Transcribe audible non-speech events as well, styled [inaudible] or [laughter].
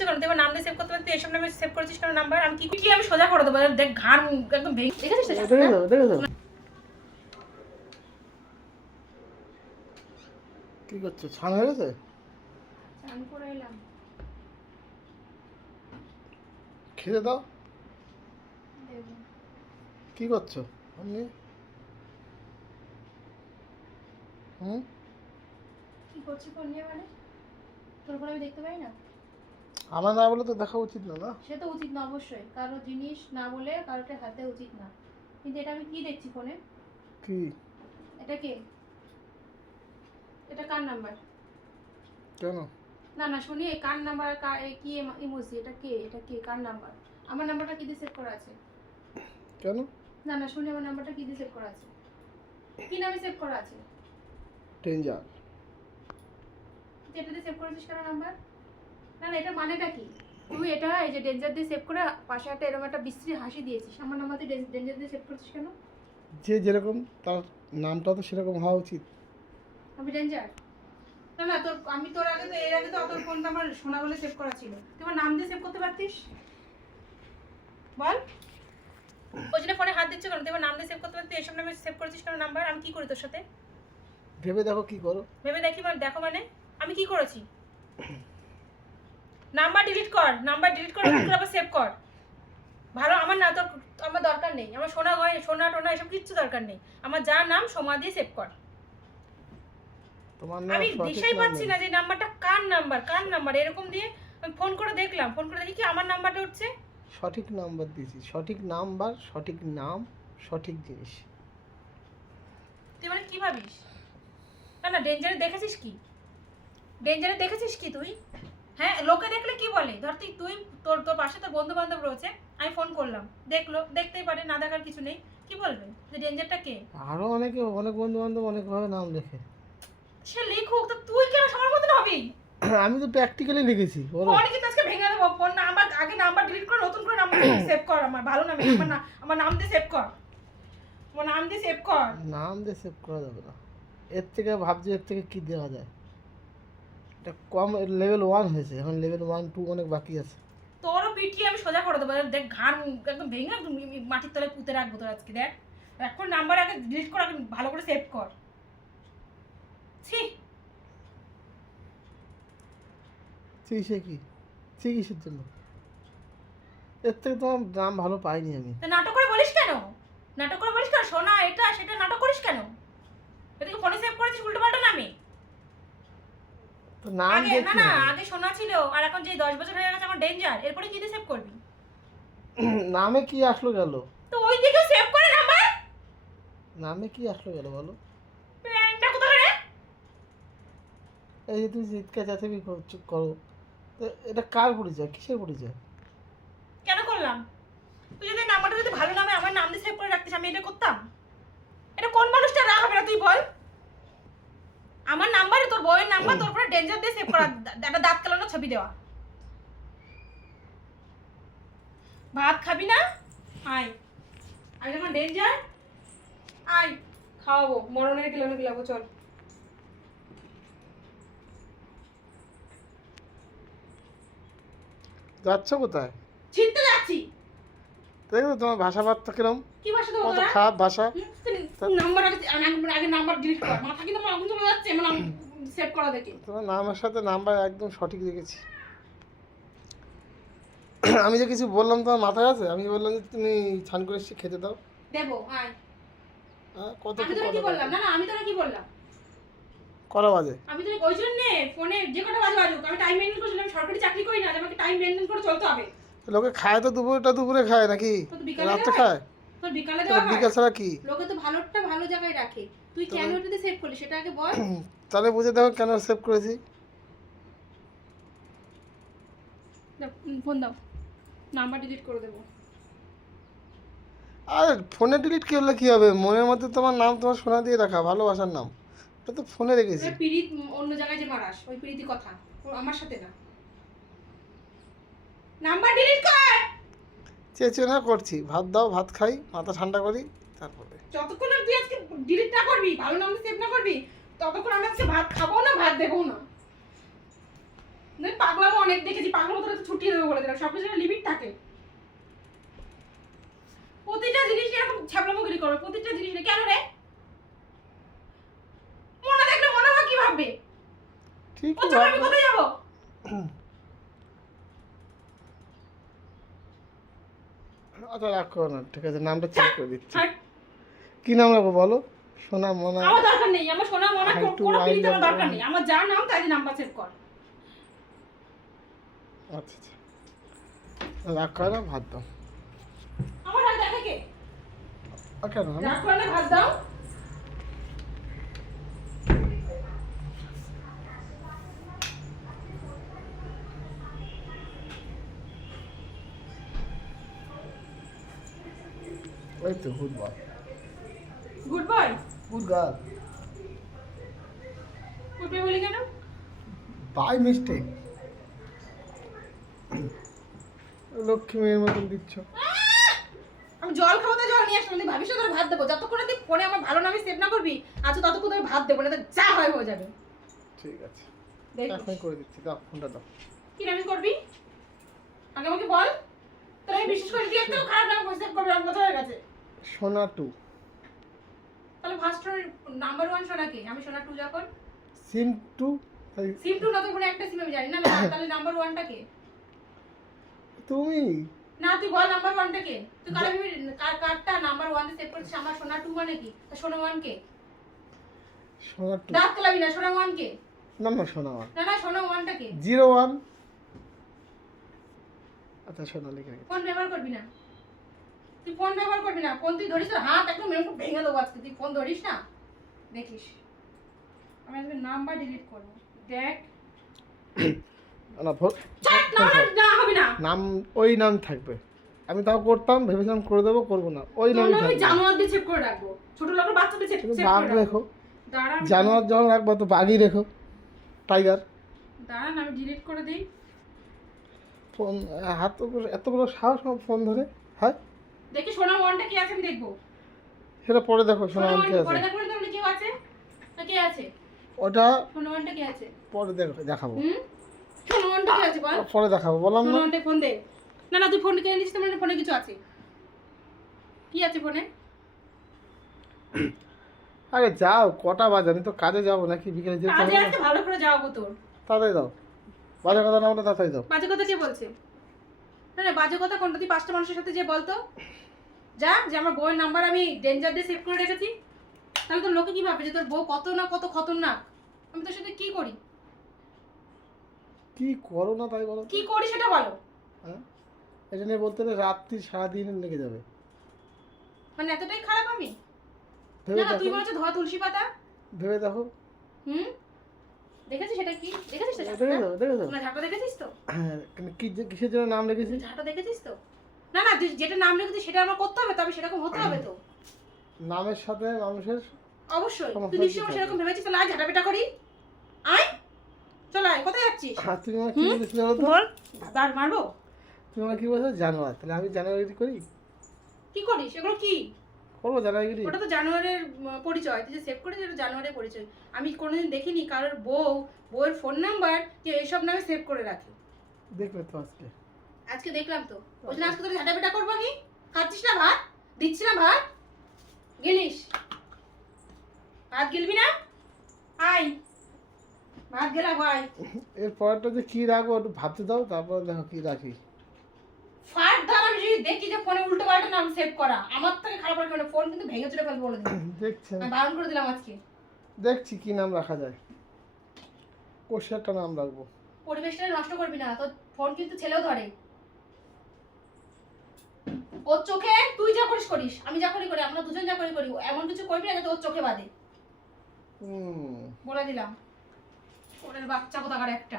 দিচ্ছ কেন তুই আমার নাম দিয়ে সেভ করতে পারতি এসব নামে সেভ করেছিস কেন? নাম্বার আমি কি কি আমি সোজা করে দেবো? দেখ ঘাড় একদম ভেঙে দেখেছিস দাও কি করছ? ছান হয়ে গেছে? স্নান করে এলাম। খেতে দাও। কি করছ? আপনি হুম? কি করছি ফোন নিয়ে মানে তোর ফোন আমি দেখতে পাই না? আমার না বলে তো দেখা উচিত না না? সে তো উচিত না অবশ্যই। কারও জিনিস না বলে কারোটা হাতে উচিত না। কিন্তু এটা আমি কি দেখছি ফোনে? কি? এটা কে? এটা কার নাম্বার? কেন? না না শুনি এই কার নাম্বার কার কি ইমোজি এটা কে? এটা কে? কার নাম্বার? আমার নাম্বারটা কি দিয়ে সেভ করা আছে? কেন? না না শুনি আমার নাম্বারটা কি দিয়ে সেভ করা আছে? কি নামে সেভ করা আছে? ডেঞ্জার যেটা দিয়ে সেভ করেছিস কেন নাম্বার? না না এটা মানেটা কি? তুই এটা এই যে ডেঞ্জার দিয়ে সেভ করে পাশে একটা এরকম একটা বিশ্রী হাসি দিয়েছিস। আমার নাম্বার তুই ডেঞ্জার দিয়ে সেভ করেছিস কেন? যে যেরকম তার নামটা তো সেরকম হওয়া উচিত। আমি ডেঞ্জার না না তোর আমি তোর আগে তো এর আগে তো তোর ফোনটা আমার সোনা বলে সেভ করা ছিল। তুই আমার নাম দিয়ে সেভ করতে পারতিস? বল। ওই জন্য ফোনে হাত দিচ্ছ কেন? তুই আমার নাম দিয়ে সেভ করতে পারতিস? এসব নামে সেভ করেছিস কেন নাম্বার? আমি কি করি তোর সাথে? ভেবে দেখো কি করো। ভেবে দেখি মানে দেখো মানে? আমি কি করেছি? নাম্বার ডিলিট কর নাম্বার ডিলিট করে করে আবার সেভ কর। ভালো আমার না তোর আমার দরকার নেই। আমার সোনা গয় সোনা টোনা এসব কিচ্ছু দরকার নেই। আমার যা নাম সোমা দিয়ে সেভ কর। তোমার আমি দিশাই পাচ্ছি না যে নাম্বারটা কার নাম্বার কার নাম্বার? এরকম দিয়ে আমি ফোন করে দেখলাম ফোন করে দেখি কি আমার নাম্বারটা উঠছে? সঠিক নাম্বার দিয়েছি। সঠিক নাম্বার সঠিক নাম সঠিক জিনিস। তুই মানে কি ভাবিস? না না ডেঞ্জারে দেখেছিস কি? ডেঞ্জারে দেখেছিস কি তুই? হ্যাঁ লোকে দেখলে কি বলে? ধর তুই তুই তোর তোর পাশে তোর বন্ধু বান্ধব রয়েছে আমি ফোন করলাম। দেখল দেখতেই পারে না দেখার কিছু নেই। কি বলবে? যে ডেঞ্জারটা কে? আরও অনেকে অনেক বন্ধু বান্ধব অনেকভাবে নাম লেখে। সে লিখুক তো তুই কেন সবার মতন হবি? [clears throat] আমি তো প্র্যাকটিক্যালি লিখেছি ফোন কিন্তু আজকে ভেঙে দেবো ফোন নাম্বার আগে নাম্বার ডিলিট কর নতুন করে নাম্বার সেভ কর আমার ভালো নামে আমার না আমার নাম দিয়ে সেভ কর। আমার নাম দিয়ে সেভ কর। নাম দিয়ে সেভ করা যাবে না। এর থেকে ভাবছি এর থেকে কি দেওয়া যায়? এটা কম লেভেল ওয়ান হয়েছে এখন লেভেল ওয়ান টু অনেক বাকি আছে। তোরও পিটিয়ে আমি সোজা করে দেবো। দেখ ঘাড় একদম ভেঙে একদম মাটির তলায় পুঁতে রাখব তোর আজকে দেখ। এখন নাম্বার আগে ডিলিট কর আগে ভালো করে সেভ কর। ছি। চিকিৎসা কি? চিকিৎসার জন্য? এর থেকে তোমার নাম ভালো পাইনি আমি। নাটক করে বলিস কেন? নাটক করে বলিস কেন? সোনা এটা সেটা নাটক করিস কেন? এদিকে ফোনে সেভ করেছিস উল্টো পাল্টা নামে? তো নাম আগে না না আগে শোনা ছিল আর এখন যে দশ বছর হয়ে গেছে এখন ডেঞ্জার এরপরে কি দিয়ে সেভ করবি? নামে কি আসলো গেল? তো ওই দিকেও সেভ করে নাম্বার নামে কি আসলো গেল বলো? প্যান্টটা কোথায় রে এই যে তুমি চিৎকার চাচাবি করো। এটা কার পরিচয়? কিসের পরিচয়? কেন করলাম? তুই যদি নাম্বারটা যদি ভালো নামে আমার নাম দিয়ে সেভ করে রাখতিস আমি এটা করতাম? এটা কোন মানুষটা রাগ হবে না তুই বল? আমার নাম্বারে তোর বইয়ের নাম্বার তোর উপরে ডেঞ্জার দিয়ে সেভ করা একটা দাঁত কালানো ছবি দেওয়া। ভাত খাবি না? আয়। আমি যখন ডেঞ্জার আয়। খাওয়াবো মরণের গেলানো গেলাবো চল। যাচ্ছ কোথায়? ছিনতে যাচ্ছি। দেখো তোমার ভাষা বার্তা কিরম? কি ভাষা তোরা? খারাপ ভাষা। নাম্বার আগে আগে- আগে নাম্বার ডিলিট কর। মাথা কিন্তু আমার আগুন চলে যাচ্ছে মানে সেভ করা দেখে। তোমার নামের সাথে নাম্বার একদম সঠিক রেখেছি আমি যে কিছু বললাম তোমার মাথায় আছে? আমি বললাম যে তুমি ছান করে এসে খেতে দাও। দেবো হ্যাঁ কত কি বললাম? না না আমি তোরা কি বললাম? কটা বাজে? আমি তোরা ওই জন্য ফোনে যে কটা বাজে বাজুক আমি টাইম মেনটেন করছিলাম সরকারি চাকরি করি না আমাকে টাইম মেনটেন করে চলতে হবে। লোকে খায় তো দুপুরটা দুপুরে খায় নাকি? রাত্রে খায়? বিকালে দেওয়া হয়? বিকাল ছাড়া কি? লোকে তো ভালোটা ভালো জায়গায় রাখে। তুই কেন ওটাতে সেভ করলি? সেটা আগে বল। [clears throat] তাহলে বুঝে দেখো কেন সেভ করেছি। ফোন দাও। নাম্বার ডিলিট করে দেবো। আর ফোনে ডিলিট কি হলে কি হবে? মনের মধ্যে তোমার নাম তোমার শোনা দিয়ে রাখা ভালোবাসার নাম। ওটা তো ফোনে রেখেছি। পিরিত অন্য জায়গায় যে মারাস ওই পিরিতি কথা। আমার সাথে না। নাম্বার ডিলিট কর! চেয়েছে না করছি। ভাত দাও ভাত খাই মাথা ঠান্ডা করি তারপরে। যতক্ষণ তুই আজকে ডিলিট না করবি ভালো নাম সেভ না করবি ততক্ষণ আমি আজকে ভাত খাব না ভাত দেবো না। পাগলামো অনেক দেখেছি পাগল মতো তো ছুটিয়ে দেবো বলে দিলাম সব কিছু লিমিট থাকে। প্রতিটা জিনিস এরকম ছ্যাবলামগিরি করো প্রতিটা জিনিস কেন রে? মনে দেখলে মনে হয় কি ভাববে? ঠিক আমি কোথায় যাব? [clears throat] আচ্ছা রাখো না ঠিক আছে নামটা চেঞ্জ করে দিচ্ছি। ছাড়। কি নাম রাখব বলো? সোনা মোনা আমার দরকার নেই আমার সোনা মনা do, কোনো পিড়িতে আমার দরকার নেই। আমার যা নাম তাই নাম্বার সেভ কর। আচ্ছা আচ্ছা। রাখো না ভাত দাও। আমার হাতে দেখা কে? কেন? রাগ করলে ভাত দাও। ওই তো good boy good boy good girl good boy বলি কেন? বাই মিস্টেক লক্ষ্মী মেয়ের মতন দিচ্ছ। আমি জল খাব তো জল নিয়ে আসলাম তুই ভাবিস না তোর ভাত দেবো। যতক্ষণ না তুই ফোনে আমার ভালো নামে সেভ না করবি আচ্ছা ততক্ষণ আমি ভাত দেবো না তো যা হয় হয়ে যাবে। ঠিক আছে। দেখ। করে দিচ্ছি দাও ফোনটা দাও। কি নামে করবি? আগে আমাকে বল। তোর আমি বিশেষ করে দিয়ে একটাও খারাপ নাম সেভ করবি আমার কথা হয়ে গেছে। সোনা টু তাহলে ফার্স্ট নাম্বার ওয়ান সোনাকে আমি সোনা টু যখন। সিম টু সিম টু না তো কোনো একটা সিম আমি জানি না তাহলে নাম্বার ওয়ানটাকে তুমি? না তুই বল নাম্বার ওয়ানটাকে তুই কার কার কারটা নাম্বার ওয়ানে সেভ করছিস আমার সোনা টু মানে কি? সোনা ওয়ান কে? সোনা টু দাঁত কালাবি না সোনা ওয়ান কে? না না সোনা ওয়ান না না সোনা ওয়ানটাকে জিরো ওয়ান আচ্ছা সোনা লিখে ফোন ব্যবহার করবি না? তুই ফোন ব্যবহার করবি না। ফোন তুই ধরিস তোর হাত একদম এরকম ভেঙে দেবো আজকে। তুই ফোন ধরিস না? দেখিস। আমি আজকে নাম্বার ডিলিট করব। দেখ। না ভো- চাট না হবে না। নাম ওই নাম থাকবে। আমি তাও করতাম ভেবেছিলাম করে দেবো করব না। ওই নাম আমি জানোয়ার দিয়ে সেভ করে রাখব। ছোট লোকের বাচ্চাদের সেভ বাঘ রেখো জানোয়ার যখন রাখব তো বাঘই রেখো টাইগার দাঁড়ান আমি ডিলিট করে দিই। ফোন হাত এত বড় সাহস ফোন ধরে। হ্যাঁ? দেখি সোনা ওয়ানটা কি আছে আমি দেখব। সেটা পরে দেখো সোনা সোনা ওয়ান কে পরে আছে দেখব না তাহলে কেউ আছে? না কে আছে? ওটা সোনা ওয়ানটা কে আছে? পরে দেখো দেখাবো। হুম? সোনা ওয়ানটা কে আছে বল? পরে দেখাবো বললাম সোনা না ওয়ানটা ফোন দে। না না তুই ফোন কিনে নিস তোমার ফোনে কিছু আছে। কি আছে ফোনে? আরে যাও কটা বাজে আমি তো কাজে যাব নাকি বিকেলে যেতে কাজে হবে আসতে ভালো করে যাওয়াবো তোর। তাড়াতাড়ি দাও। বাজে কথা না বলে তাড়াতাড়ি দাও। বাজে কথা কে বলছে? না না বাজে কথা কোনটা? তুই পাঁচটা মানুষের সাথে যে বলতো। যা যে আমার বউয়ের নাম্বার আমি ডেঞ্জার দিয়ে সেভ করে রেখেছি। তাহলে তোর লোকে কি ভাববে যে তোর বউ কত না কত খতরনাক? আমি তোর সাথে কি করি? কি করো না তাই বলো কি করি সেটা বলো। হ্যাঁ? এটা নিয়ে বলতে হলে রাত্রি সারাদিন লেগে যাবে। মানে এতটাই খারাপ আমি? ভেবে না না তুই হচ্ছে ধোয়া তুলসী পাতা। ভেবে দেখো। হুম? দেখেছিস সেটা কি? দেখেছিস তো দেখে ঝাঁটা? যাও দেখে যাও না ঝাঁটা দেখেছিস তো? হ্যাঁ কি যে- কিসের জন্য নাম ঝাঁটা দেখেছিস তো? না না যেটা নাম সেটা আমার করতে হবে তবে সেরকম হতে হবে তো। নামের সাথে মানুষের অবশ্যই। সমস্ত তুই নিশ্চয়ই কিছু সেরকম ভেবেছিস তাহলে আজ ঝাঁটা পেটা করি। আয়। চল আয় কোথায় যাচ্ছিস? আর তুমি আমার কি হুম? বলেছিলে বলো তো বল। আর মারবো? তুমি আমার কি বলছো? জানোয়ার। তাহলে আমি জানুয়ারি করি? কি করিস? এগুলো কি? করব জানুয়ারি ওটা তো জানুয়ারের পরিচয় তুই যে সেভ করেছিস ওটা জানুয়ারের পরিচয়। আমি কোনোদিন দেখিনি কারোর বউ বউয়ের ফোন নাম্বার যে এইসব নামে সেভ করে রাখে। দেখবে তো আজকে। আজকে দেখলাম তো। ওই জন্য আজকে তোর ঝাঁটা পেটা করব আমি। খাচ্ছিস না ভাত? দিচ্ছি না ভাত? গেলিস। ভাত গেলবি না? আয়। ভাত গেলা ভাই এর পরেরটা যে কি রাখব একটু ভাবতে দাও তারপর দেখো কি রাখি। দেখি যে ফোনে উল্টো পাল্টা নাম সেভ করা। আমার থেকে খারাপ লাগবে না ফোন কিন্তু ভেঙে চুরে ফেলব বলে দিলাম। দেখছেন। আমি বারণ করে দিলাম আজকে। দেখছি কি নাম রাখা যায়। কোষে একটা নাম রাখব। পরিবেশটা নষ্ট করবি না তোর ফোন কিন্তু ছেলেও ধরে। ওর চোখে তুই যা করিস করিস আমি যা করি করি আমরা দুজন যা করি করি এমন কিছু করবি না যাতে ওর চোখে বাদে হুম। বলে দিলাম। ওরের বাচ্চা কোথাকার একটা।